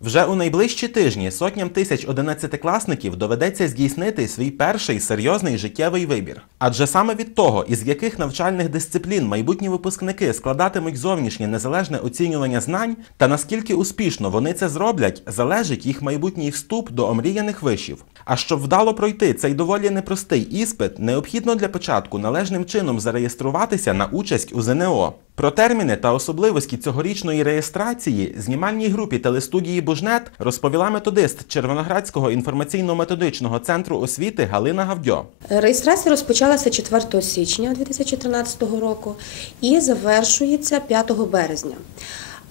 Вже у найближчі тижні сотням тисяч одинадцятикласників доведеться здійснити свій перший серйозний життєвий вибір. Адже саме від того, із яких навчальних дисциплін майбутні випускники складатимуть зовнішнє незалежне оцінювання знань, та наскільки успішно вони це зроблять, залежить їх майбутній вступ до омріяних вишів. А щоб вдало пройти цей доволі непростий іспит, необхідно для початку належним чином зареєструватися на участь у ЗНО. Про терміни та особливості цьогорічної реєстрації знімальній групі телестудії Бужнет розповіла методист Червоноградського інформаційно-методичного центру освіти Галина Гавдьо. Реєстрація розпочалася 4 січня 2013 року і завершується 5 березня.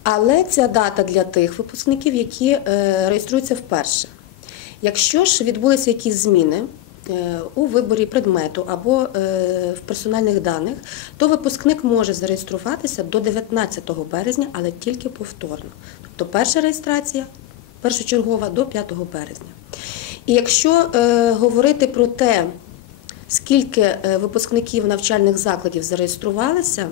Але ця дата для тих випускників, які е, реєструються вперше. Якщо ж відбулися якісь зміни у виборі предмету або е, в персональних даних, то випускник може зареєструватися до 19 березня, але тільки повторно. Тобто перша реєстрація першочергова до 5 березня. І якщо е, говорити про те, скільки е, випускників навчальних закладів зареєструвалися,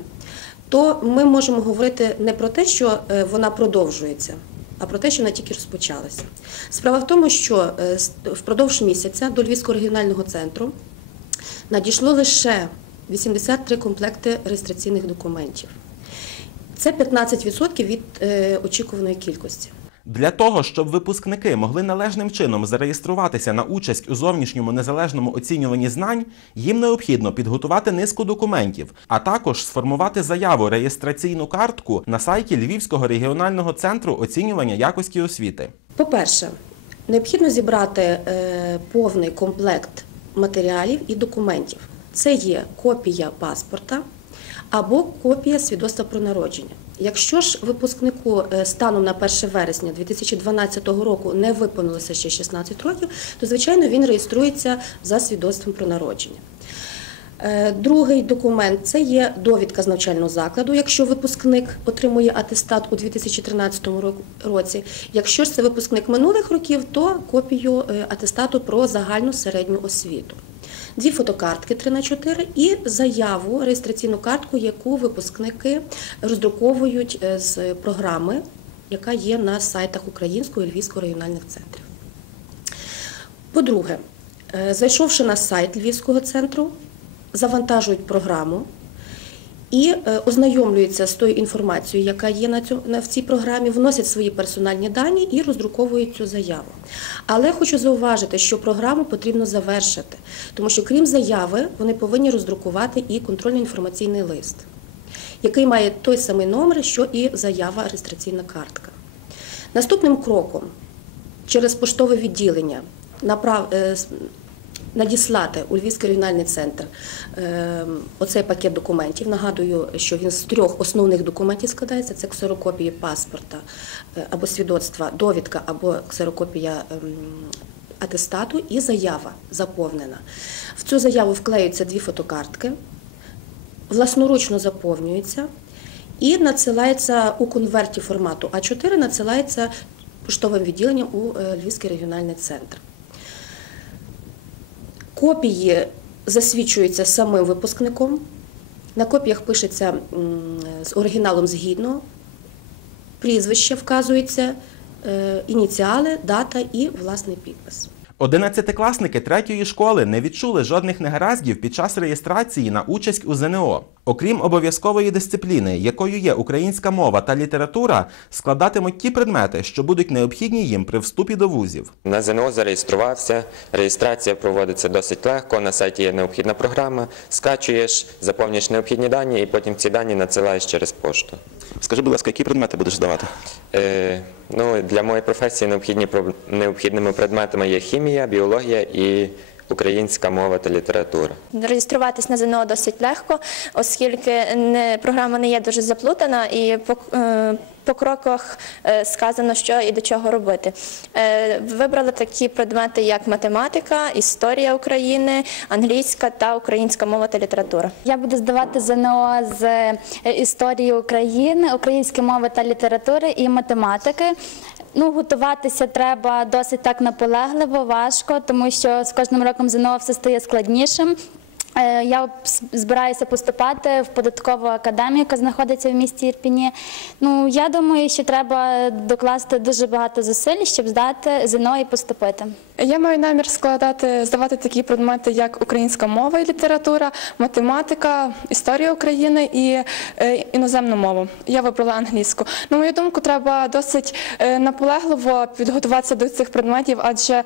то ми можемо говорити не про те, що е, вона продовжується, а про те, що вона тільки розпочалася. Справа в тому, що е, впродовж місяця до Львівського регіонального центру надійшло лише 83 комплекти реєстраційних документів. Це 15% від е, очікуваної кількості. Для того, щоб випускники могли належним чином зареєструватися на участь у зовнішньому незалежному оцінюванні знань, їм необхідно підготувати низку документів, а також сформувати заяву реєстраційну картку на сайті Львівського регіонального центру оцінювання якості освіти. По-перше, необхідно зібрати е, повний комплект матеріалів і документів. Це є копія паспорта або копія свідоцтва про народження. Якщо ж випускнику е, станом на 1 вересня 2012 року не виповнилося ще 16 років, то звичайно він реєструється за свідоцтвом про народження. Е, Другий документ це є довідка з навчального закладу, якщо випускник отримує атестат у 2013 році. Якщо ж це випускник минулих років, то копію е, атестату про загальну середню освіту. Дві фотокартки 3 на 4 і заяву, реєстраційну картку, яку випускники роздруковують е, з програми, яка є на сайтах Українського і Львівського регіональних центрів. По-друге, е, зайшовши на сайт Львівського центру, завантажують програму і е, ознайомлюються з тою інформацією, яка є на цьому на в цій програмі, вносять свої персональні дані і роздруковують цю заяву. Але хочу зауважити, що програму потрібно завершити, тому що крім заяви, вони повинні роздрукувати і контрольно-інформаційний лист, який має той самий номер, що і заява реєстраційна картка. Наступним кроком через поштове відділення направ... надіслати у Львівський регіональний центр е, оцей пакет документів. Нагадую, що він з трьох основних документів складається: це ксерокопії паспорта е, або свідоцтва, довідка або ксерокопія ем, атестату і заява заповнена. В цю заяву вклеюються дві фотокартки, власноручно заповнюється і надсилається у конверті формату А4, надсилається поштовим відділенням у е, Львівський регіональний центр. Копії засвідчуються самим випускником. На копіях пишеться з оригіналом згідно, прізвище вказується, е, ініціали, дата і власний підпис. Одинадцятикласники третьої школи не відчули жодних негараздів під час реєстрації на участь у ЗНО. Окрім обов'язкової дисципліни, якою є українська мова та література, складатимуть ті предмети, що будуть необхідні їм при вступі до вузів. На ЗНО зареєструвався. Реєстрація проводиться досить легко. На сайті є необхідна програма. Скачуєш, заповнюєш необхідні дані і потім ці дані надсилаєш через пошту. Скажи, будь ласка, які предмети будеш здавати? Е, ну, для моєї професії необхідні, необхідними предметами є хімія, біологія і українська мова та література. Реєструватись на ЗНО досить легко, оскільки не, програма не є дуже заплутана і по, е, по кроках е, сказано, що і до чого робити. Е, вибрали такі предмети, як математика, історія України, англійська та українська мова та література. Я буду здавати ЗНО з історії України, української мови та літератури і математики. Ну, готуватися треба досить так наполегливо, важко, тому що з кожним роком ЗНО все стає складнішим. Е, Я збираюся поступати в податкову академію, яка знаходиться в місті Ірпіні. Ну я думаю, що треба докласти дуже багато зусиль, щоб здати ЗНО і поступити. Я маю намір складати, здавати такі предмети, як українська мова і література, математика, історія України і е, іноземну мову. Я вибрала англійську. На мою думку, треба досить е, наполегливо підготуватися до цих предметів, адже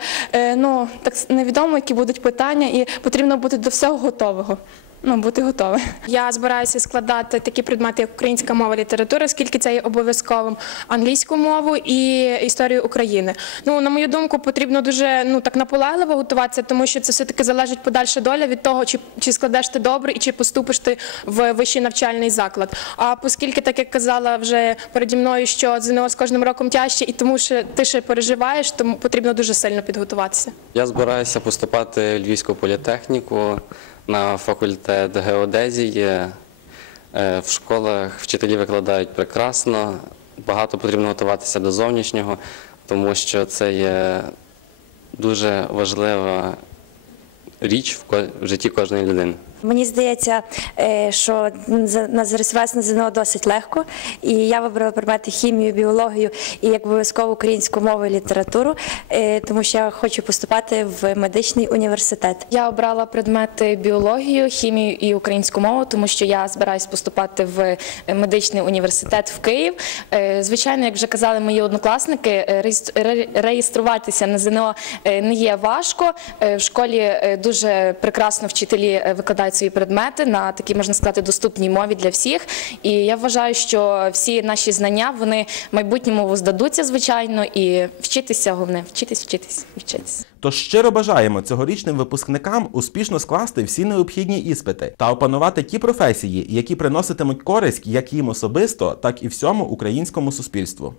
ну так невідомо, які будуть питання, і потрібно бути до всього готового. Ну, бути готовим. Я збираюся складати такі предмети, як українська мова, література, оскільки це є обов'язковим англійську мову і історію України. Ну на мою думку, потрібно дуже ну так наполегливо готуватися, тому що це все таки залежить подальша доля від того, чи, чи складеш ти добре і чи поступиш ти в вищий навчальний заклад. А оскільки, так як казала вже переді мною, що ЗНО з кожним роком тяжче, і тому що ти ще переживаєш, тому потрібно дуже сильно підготуватися. Я збираюся поступати в Львівську політехніку на факультет геодезії. Е, В школах вчителі викладають прекрасно, багато потрібно готуватися до зовнішнього, тому що це є дуже важлива річ в житті кожної людини. Мені здається, е, що за- на ЗНО досить легко, і я вибрала предмети хімію, біологію і як обов'язково українську мову і літературу, е, тому що я хочу поступати в медичний університет. Я обрала предмети біологію, хімію і українську мову, тому що я збираюсь поступати в медичний університет в Київ. Е, Звичайно, як вже казали мої однокласники, е, реєструватися на ЗНО е, не є важко. Е, В школі е, дуже прекрасно вчителі е, викладають свої предмети на такій, можна сказати, доступній мові для всіх. І я вважаю, що всі наші знання вони в майбутньому здадуться, звичайно, і вчитися головне, вчитись, вчитись, вчитись. Тож щиро бажаємо цьогорічним випускникам успішно скласти всі необхідні іспити та опанувати ті професії, які приноситимуть користь як їм особисто, так і всьому українському суспільству.